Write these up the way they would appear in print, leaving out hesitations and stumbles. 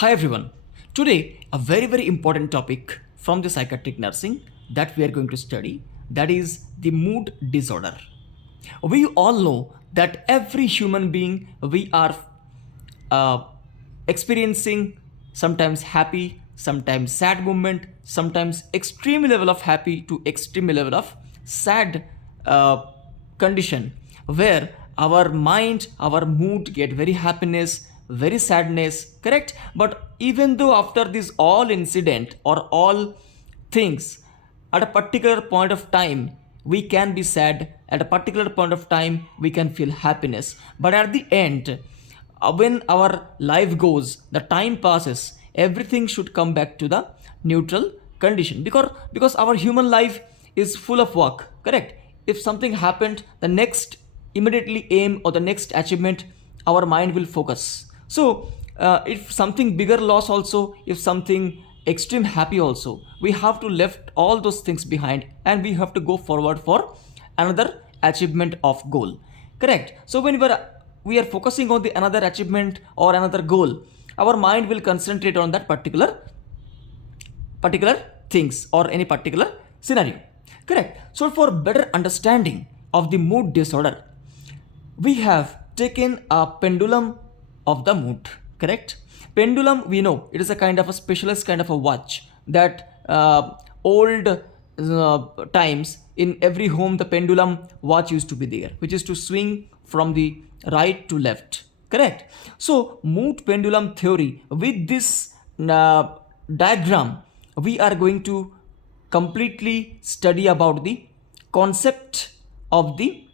Hi everyone. Today a very important topic from the psychiatric nursing that we are going to study, that is the mood disorder. We all know that every human being we are uh, experiencing sometimes happy, sometimes sad moment, sometimes extreme level of happy to extreme level of sad uh, condition where our mind, our mood get very happiness, very sadness, correct? But even though after this all incident or all things, at a particular point of time we can be sad, at a particular point of time we can feel happiness, but at the end, when our life goes, the time passes, everything should come back to the neutral condition, because our human life is full of work, correct? If something happened, the next immediately aim or the next achievement, our mind will focus. So if something bigger loss also, if something extreme happy also, we have to left all those things behind and we have to go forward for another achievement of goal, correct? So when we are focusing on the another achievement or another goal, our mind will concentrate on that particular things or any particular scenario, correct? So for better understanding of the mood disorder, we have taken a pendulum of the mood, correct? Pendulum, we know it is a kind of a specialist kind of a watch that old times in every home the pendulum watch used to be there, which is to swing from the right to left, correct? So mood pendulum theory, with this diagram we are going to completely study about the concept of the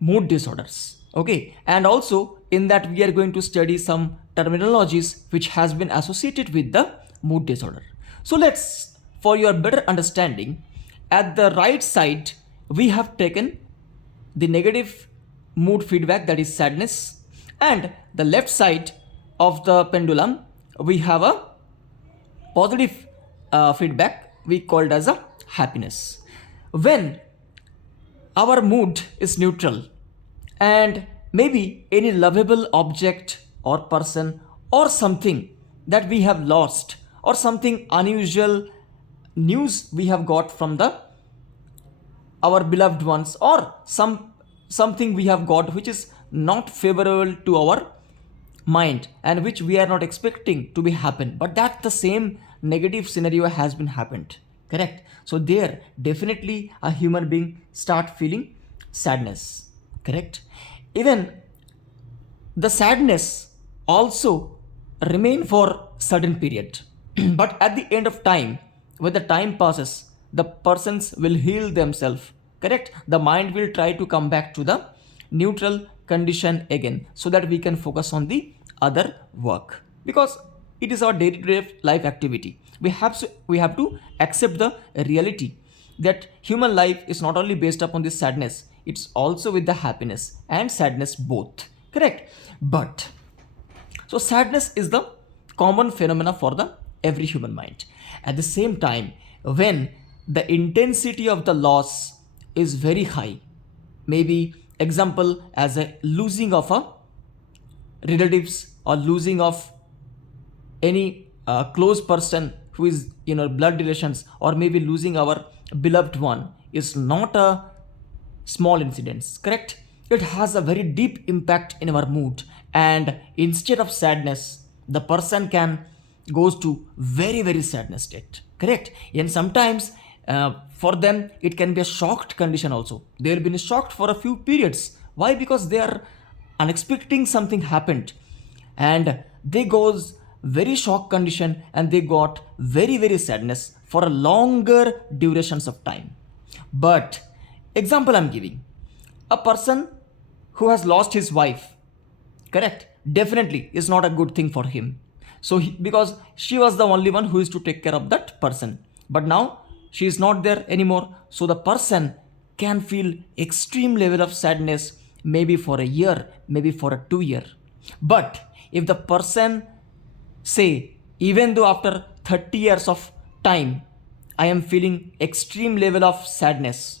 mood disorders, okay? And also in that we are going to study some terminologies which has been associated with the mood disorder. So let's, for your better understanding, at the right side we have taken the negative mood feedback, that is sadness, and the left side of the pendulum we have a positive feedback we called as a happiness. When our mood is neutral and maybe any lovable object or person or something that we have lost or something unusual news we have got from the our beloved ones, or something we have got which is not favorable to our mind and which we are not expecting to be happen, but that the same negative scenario has been happened, correct? So there definitely a human being start feeling sadness, correct? Even the sadness also remain for certain period but at the end of time, when the time passes, the persons will heal themselves, correct? The mind will try to come back to the neutral condition again so that we can focus on the other work, because it is our day-to-day life activity. We have to accept the reality that human life is not only based upon this sadness, it's also with the happiness and sadness both, correct? But so sadness is the common phenomena for the every human mind. At the same time, when the intensity of the loss is very high, maybe example as a losing of a relatives or losing of any close person who is blood relations, or maybe losing our beloved one, is not a small incidents, correct? It has a very deep impact in our mood, and instead of sadness the person can goes to very sadness state, correct? And sometimes for them it can be a shocked condition also. They will be shocked for a few periods. Why? Because they are unexpecting something happened and they goes very shock condition and they got very sadness for a longer durations of time. But example I'm giving, a person who has lost his wife, correct, definitely is not a good thing for him. So because she was the only one who is to take care of that person, but now she is not there anymore, so the person can feel extreme level of sadness, maybe for a year, maybe for a 2 year. But if the person say, even though after 30 years of time I am feeling extreme level of sadness,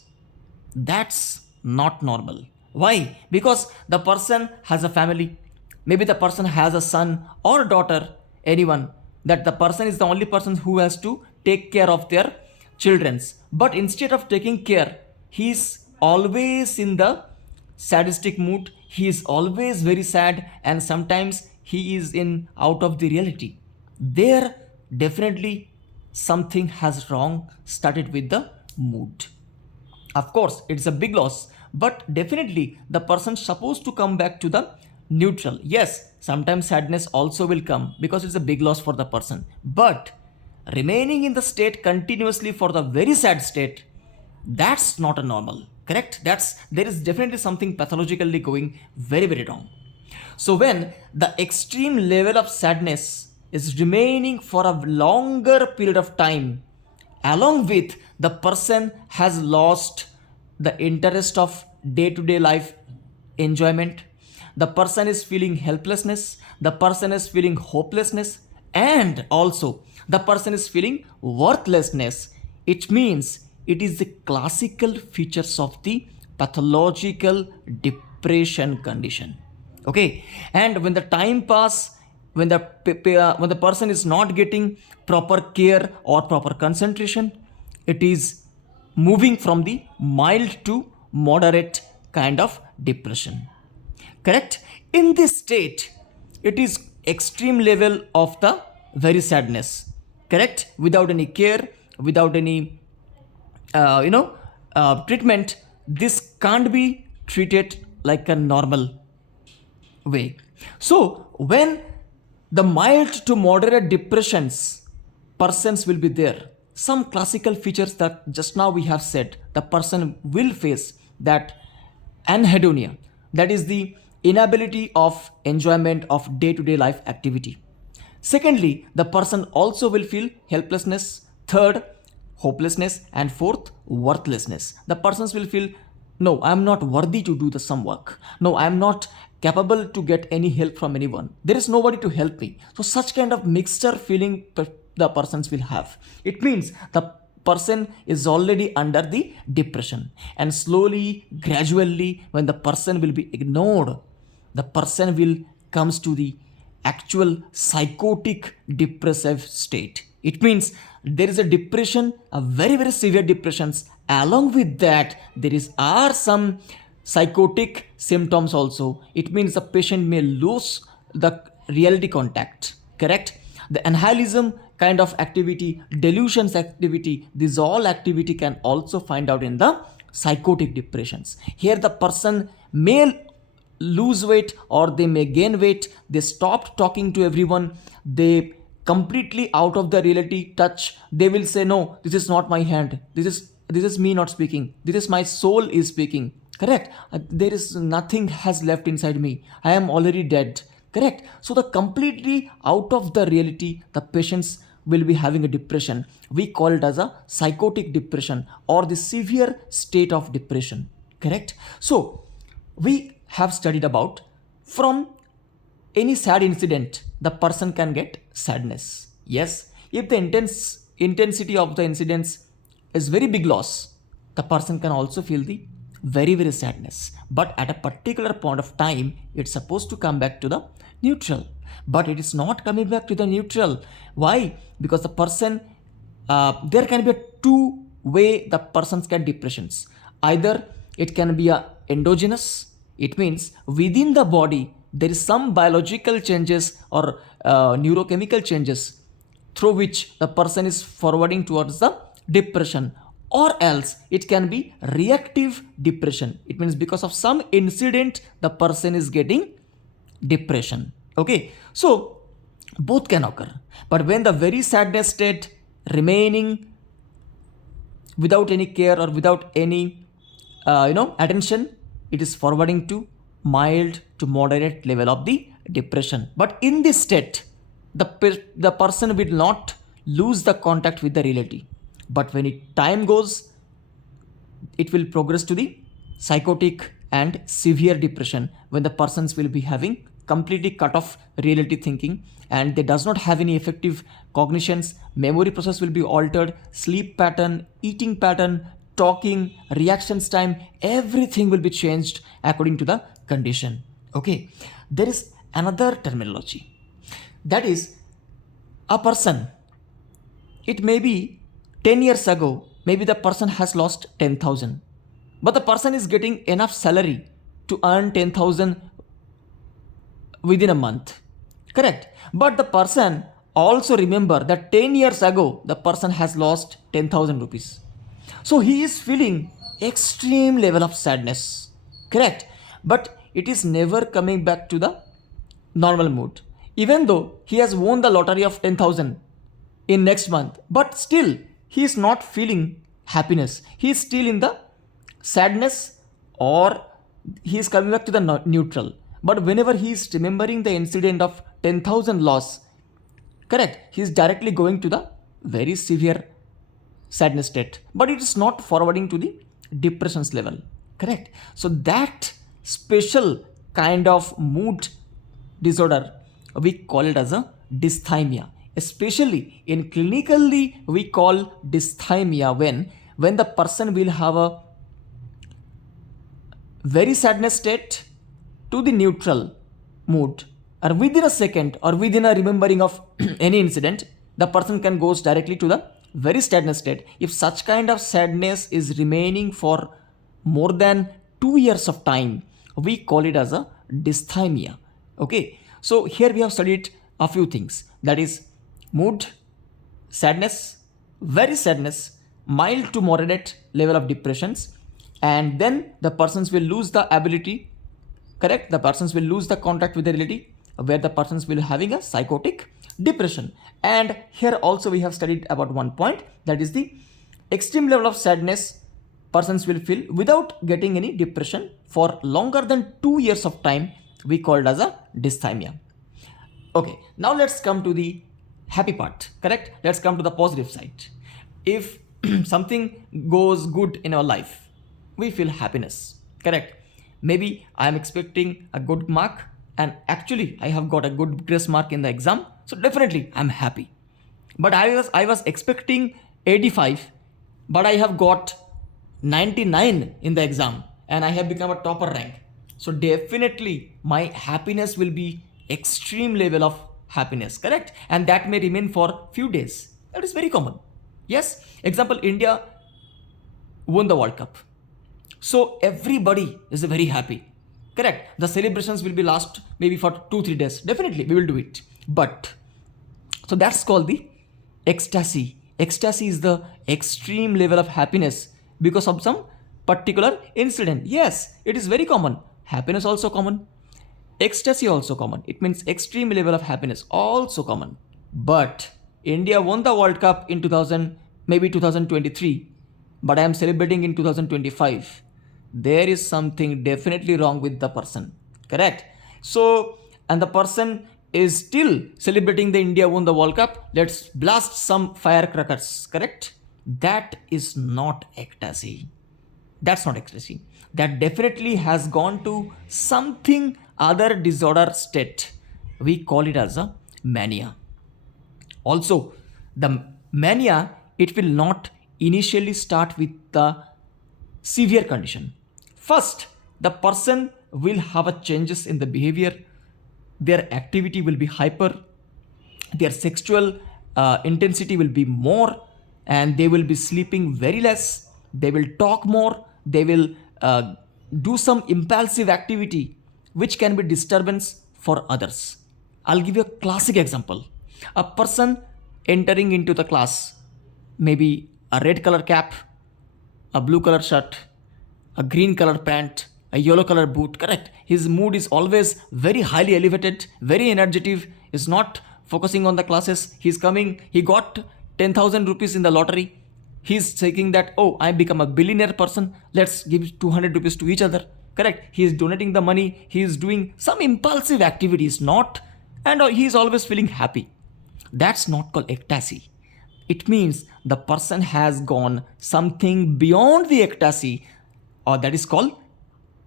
that's not normal. Why? Because the person has a family, maybe the person has a son or daughter, anyone, that the person is the only person who has to take care of their children's, but instead of taking care, he is always in the sadistic mood, he is always very sad, and sometimes he is in out of the reality. There definitely something has wrong started with the mood. Of course, it's a big loss, but definitely the person supposed to come back to the neutral. Yes, sometimes sadness also will come because it's a big loss for the person, but remaining in the state continuously for the very sad state, that's not a normal, correct? That's there is definitely something pathologically going very wrong. So when the extreme level of sadness is remaining for a longer period of time, along with the person has lost the interest of day to day life enjoyment, the person is feeling helplessness, the person is feeling hopelessness, and also the person is feeling worthlessness. It means it is the classical features of the pathological depression condition. Okay, and when the time pass, when the person is not getting proper care or proper concentration, it is moving from the mild to moderate kind of depression, correct? In this state, it is extreme level of the very sadness, correct? Without any care, without any treatment, this can't be treated like a normal way. So when the mild to moderate depressions persons will be there, some classical features that just now we have said, the person will face that anhedonia, that is the inability of enjoyment of day to day life activity. Secondly, the person also will feel helplessness. Third, hopelessness. And fourth, worthlessness. The persons will feel, no, I am not worthy to do the some work. No, I am not capable to get any help from anyone. There is nobody to help me. So such kind of mixture feeling the persons will have. It means the person is already under the depression, and slowly, gradually, when the person will be ignored, the person will comes to the actual psychotic depressive state. It means there is a depression, a very severe depressions. Along with that, there is are some psychotic symptoms also. It means the patient may lose the reality contact, correct? The annihilism kind of activity, delusions activity, this all activity can also find out in the psychotic depressions. Here the person may lose weight or they may gain weight, they stopped talking to everyone, they completely out of the reality touch, they will say, no, this is not my hand, this is me not speaking, this is my soul is speaking, correct? There is nothing has left inside me, I am already dead, correct? So the completely out of the reality, the patients will be having a depression. We call it as a psychotic depression or the severe state of depression, correct? So we have studied about from any sad incident the person can get sadness. Yes, if the intensity of the incidents is very big loss, the person can also feel the very sadness, but at a particular point of time it's supposed to come back to the neutral, but it is not coming back to the neutral. Why? Because the person there can be a two way the persons get depressions. Either it can be a endogenous, it means within the body there is some biological changes or neurochemical changes through which the person is forwarding towards the depression, or else it can be reactive depression. It means because of some incident the person is getting depression. Okay, so both can occur, but when the very sadness state remaining without any care or without any attention, it is forwarding to mild to moderate level of the depression. But in this state, the person will not lose the contact with the reality, but when time goes, it will progress to the psychotic and severe depression, when the persons will be having completely cut off reality thinking, and they does not have any effective cognitions, memory process will be altered, sleep pattern, eating pattern, talking, reactions time, everything will be changed according to the condition. Okay, there is another terminology, that is A person, it may be 10 years ago, maybe the person has lost 10,000, but the person is getting enough salary to earn 10,000 within a month. Correct. But the person also remember that 10 years ago the person has lost 10,000 rupees. So he is feeling extreme level of sadness. Correct. But it is never coming back to the normal mood. Even though he has won the lottery of 10,000 in next month, but still he is not feeling happiness. He is still in the sadness, or he is coming back to the neutral. But whenever he is remembering the incident of 10,000 loss, correct, he is directly going to the very severe sadness state, but it is not forwarding to the depression's level. Correct. So that special kind of mood disorder, we call it as a dysthymia. Especially in clinically, we call dysthymia when the person will have a very sadness state to the neutral mood, or within a second or within a remembering of any incident, the person can goes directly to the very sadness state. If such kind of sadness is remaining for more than 2 years of time, we call it as a dysthymia. Okay, so here we have studied a few things, that is mood, sadness, very sadness, mild to moderate level of depressions, and then the persons will lose the ability. Correct, the persons will lose the contact with the reality, where the persons will having a psychotic depression. And here also we have studied about one point, that is the extreme level of sadness persons will feel without getting any depression for longer than 2 years of time, we call it as a dysthymia. Okay, now let's come to the happy part. Correct, let's come to the positive side. If something goes good in our life, we feel happiness. Correct, maybe I am expecting a good mark, and actually I have got a good grace mark in the exam, so definitely I'm happy. But I was expecting 85, but I have got 99 in the exam and I have become a topper rank. So definitely my happiness will be extreme level of happiness. Correct, and that may remain for few days. That is very common. Yes, example, India won the World Cup, so everybody is very happy. Correct, the celebrations will be last maybe for 2-3 days. Definitely we will do it. But so that's called the ecstasy. Ecstasy is the extreme level of happiness because of some particular incident. Yes, it is very common. Happiness also common, ecstasy also common. It means extreme level of happiness also common. But India won the World Cup in 2000, maybe 2023, but I am celebrating in 2025. There is something definitely wrong with the person. Correct. So, and the person is still celebrating the India won the World Cup. Let's blast some firecrackers. Correct. That is not ecstasy. That's not ecstasy. That definitely has gone to something other disorder state. We call it as a mania. Also, the mania, it will not initially start with the severe condition. First, the person will have a changes in the behavior, their activity will be hyper, their sexual intensity will be more, and they will be sleeping very less, they will talk more, they will do some impulsive activity which can be disturbance for others. I'll give you a classic example. A person entering into the class, maybe a red color cap, a blue color shirt, a green color pant, a yellow color boot. Correct, his mood is always very highly elevated, very energetic, is not focusing on the classes. He's coming, he got 10,000 rupees in the lottery, he's thinking that, oh, I become a billionaire person, let's give 200 rupees to each other. Correct, he is donating the money, he is doing some impulsive activities, not, and he is always feeling happy. That's not called ecstasy. It means the person has gone something beyond the ecstasy, or that is called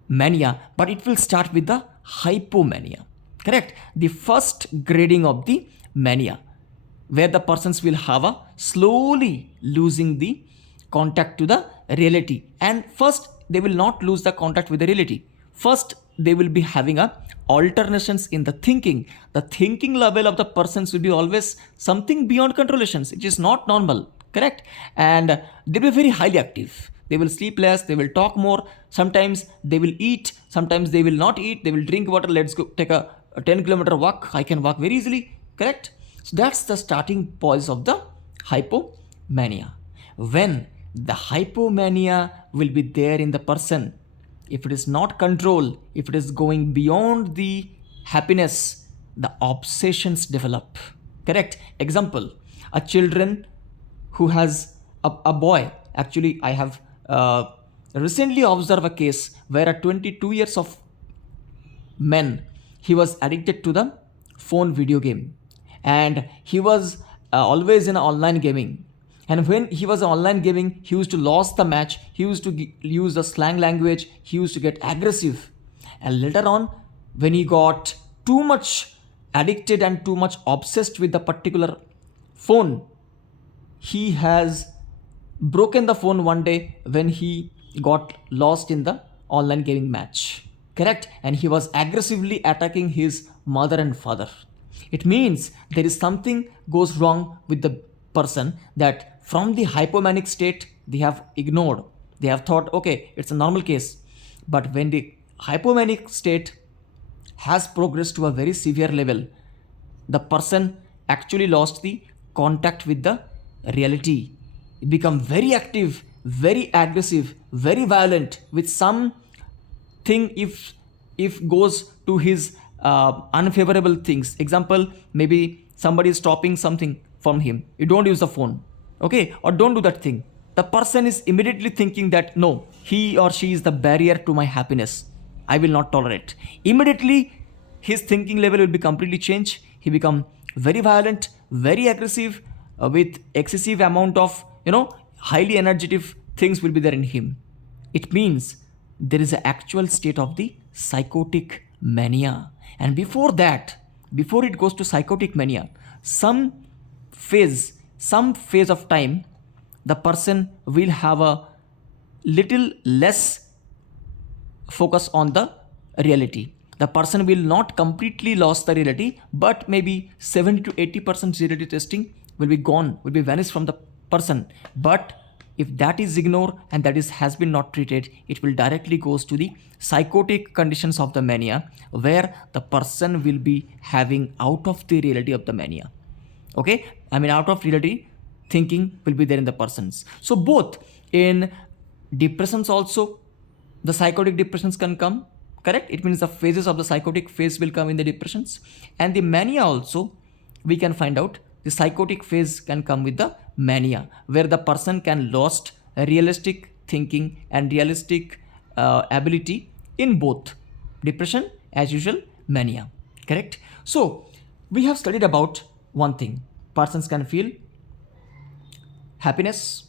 mania, but it will start with the hypomania. Correct, the first grading of the mania, where the persons will have a slowly losing the contact to the reality. And first they will not lose the contact with the reality. First they will be having a alternations in the thinking level of the persons will be always something beyond controlations, which is not normal, correct? And they will be very highly active, they will sleep less, they will talk more, sometimes they will eat, sometimes they will not eat, they will drink water, let's go take a 10-kilometer walk, I can walk very easily, correct? So that's the starting points of the hypomania. When the hypomania will be there in the person, if it is not controlled, if it is going beyond the happiness, the obsessions develop, correct? Example, a children who has a boy, actually I have recently observed a case where a 22 years of man, he was addicted to the phone video game, and he was always in online gaming, and when he was online gaming he used to lose the match, he used to use the slang language, he used to get aggressive, and later on when he got too much addicted and too much obsessed with the particular phone, he has broken the phone one day when he got lost in the online gaming match, correct? And he was aggressively attacking his mother and father. It means there is something goes wrong with the person, that from the hypomanic state they have ignored, they have thought okay it's a normal case, but when the hypomanic state has progressed to a very severe level, the person actually lost the contact with the reality, become very active, very aggressive, very violent with some thing, if goes to his unfavorable things. Example, maybe somebody is stopping something from him, you don't use the phone, okay, or don't do that thing, the person is immediately thinking that no, he or she is the barrier to my happiness, I will not tolerate. Immediately his thinking level will be completely changed, he become very violent, very aggressive, with excessive amount of highly energetic things will be there in him. It means there is an actual state of the psychotic mania. And before that, before it goes to psychotic mania, some phase of time, the person will have a little less focus on the reality. The person will not completely lose the reality, but maybe 70 to 80% reality testing will be gone, will be vanished from the person. But if that is ignored and that is has been not treated, it will directly goes to the psychotic conditions of the mania, where the person will be having out of the reality of the mania. Okay, I mean out of reality thinking will be there in the persons. So both in depressions also, the psychotic depressions can come, correct? It means the phases of the psychotic phase will come in the depressions, and the mania also we can find out the psychotic phase can come with the mania, where the person can lost realistic thinking and realistic ability in both depression as usual mania, correct? So we have studied about one thing, persons can feel happiness,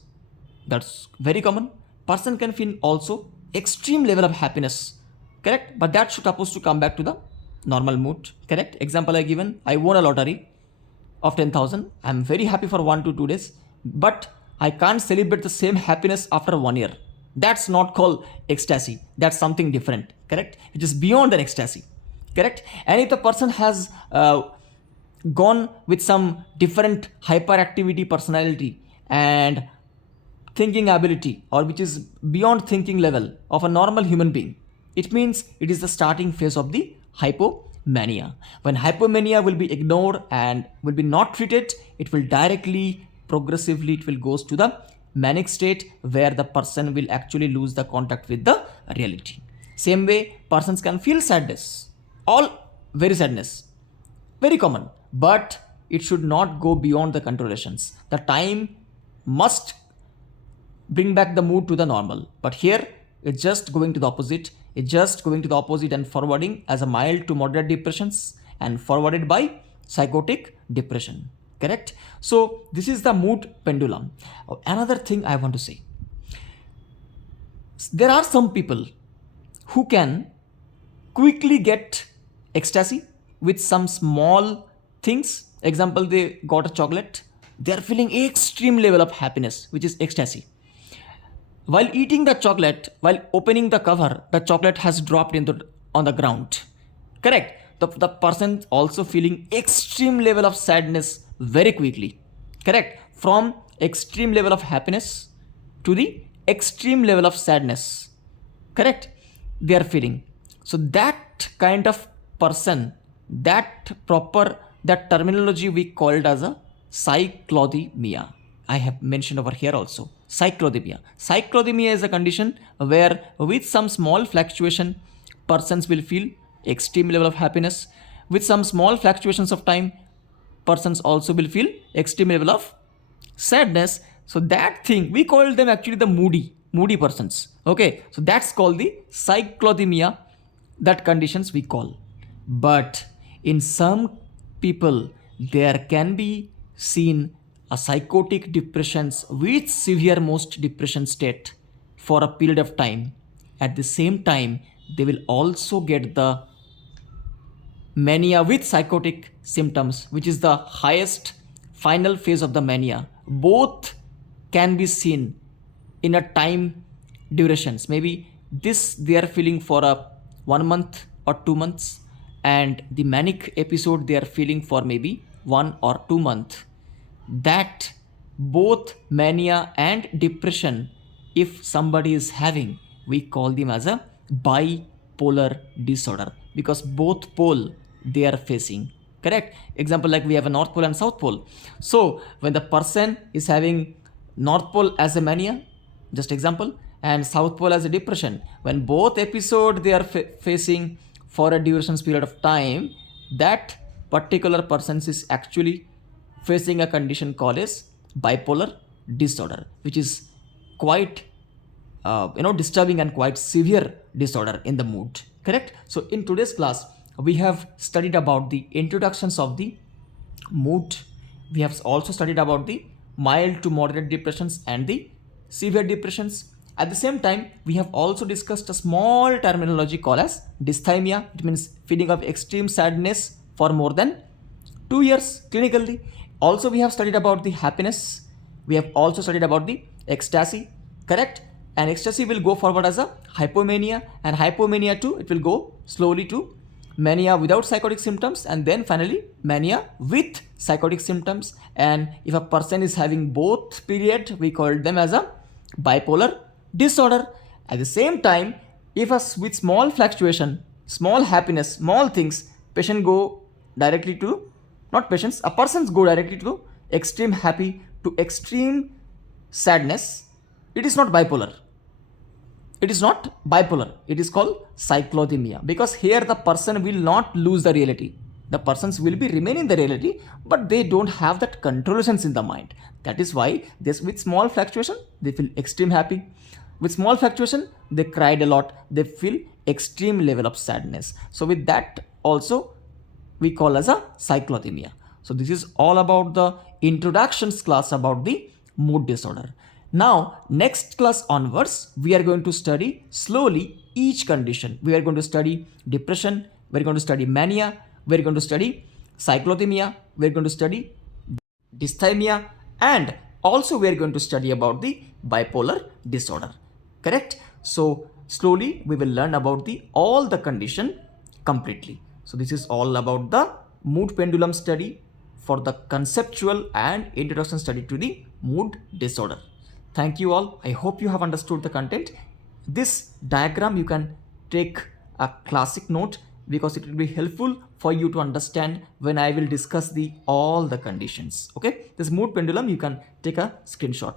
that's very common. Person can feel also extreme level of happiness, correct? But that should supposed to come back to the normal mood, correct? Example I given, I won a lottery of 10,000, I'm very happy for 1 to 2 days, but I can't celebrate the same happiness after 1 year. That's not called ecstasy, that's something different, correct? It is beyond an ecstasy, correct? And if the person has gone with some different hyperactivity personality and thinking ability, or which is beyond thinking level of a normal human being, it means it is the starting phase of the hypomania. When hypomania will be ignored and will be not treated, it will directly progressively it will goes to the manic state, where the person will actually lose the contact with the reality. Same way persons can feel sadness, all very sadness, very common, but it should not go beyond the controlations. The time must bring back the mood to the normal, but here it's just going to the opposite, it's just going to the opposite and forwarding as a mild to moderate depressions and forwarded by psychotic depression, correct? So this is the mood pendulum. Another thing I want to say, there are some people who can quickly get ecstasy with some small things. Example, they got a chocolate, they are feeling extreme level of happiness, which is ecstasy. While eating the chocolate, while opening the cover, the chocolate has dropped into on the ground. Correct. The person also feeling extreme level of sadness very quickly. Correct. From extreme level of happiness to the extreme level of sadness. Correct. They are feeling. So that kind of person, that terminology we called as a cyclothymia. I have mentioned over here also. Cyclothymia. Cyclothymia is a condition where with some small fluctuation, persons will feel extreme level of happiness. With some small fluctuations of time, persons also will feel extreme level of sadness. So that thing we call them actually the moody persons. Okay, so that's called the cyclothymia. That conditions we call. But in some people, there can be seen a psychotic depressions with severe most depression state for a period of time. At the same time, they will also get the mania with psychotic symptoms, which is the highest final phase of the mania. Both can be seen in a time durations. Maybe this they are feeling for a 1 month or 2 months, and the manic episode they are feeling for maybe 1 or 2 months. That both mania and depression, if somebody is having, we call them as a bipolar disorder, because both pole they are facing. Correct. Example, like we have a north pole and south pole. So when the person is having north pole as a mania, just example, and south pole as a depression, when both episode they are facing for a duration period of time, that particular person is actually facing a condition called as bipolar disorder, which is quite disturbing and quite severe disorder in the mood. Correct. So in today's class we have studied about the introductions of the mood. We have also studied about the mild to moderate depressions and the severe depressions. At the same time, we have also discussed a small terminology called as dysthymia. It means feeling of extreme sadness for more than 2 years clinically. Also, we have studied about the happiness. We have also studied about the ecstasy. Correct. And ecstasy will go forward as a hypomania, and hypomania too, it will go slowly to mania without psychotic symptoms, and then finally mania with psychotic symptoms. And if a person is having both period, we call them as a bipolar disorder. At the same time, if with small fluctuation, small happiness, small things, patient go directly to, not patients, a persons go directly to extreme happy to extreme sadness, it is not bipolar. It is not bipolar. It is called cyclothymia, because here the person will not lose the reality. The persons will be remaining in the reality, but they don't have that controlations in the mind. That is why this, with small fluctuation they feel extreme happy. With small fluctuation they cried a lot. They feel extreme level of sadness. So with that also we call as a cyclothymia. So this is all about the introductions class about the mood disorder. Now, next class onwards, we are going to study slowly each condition. We are going to study depression, we are going to study mania, we are going to study cyclothymia, we are going to study dysthymia, and also we are going to study about the bipolar disorder. Correct? So, slowly we will learn about the all the condition completely. So, this is all about the mood pendulum study for the conceptual and introduction study to the mood disorder. Thank you all. I hope you have understood the content. This diagram you can take a classic note, because it will be helpful for you to understand when I will discuss the all the conditions. Okay, this mood pendulum you can take a screenshot.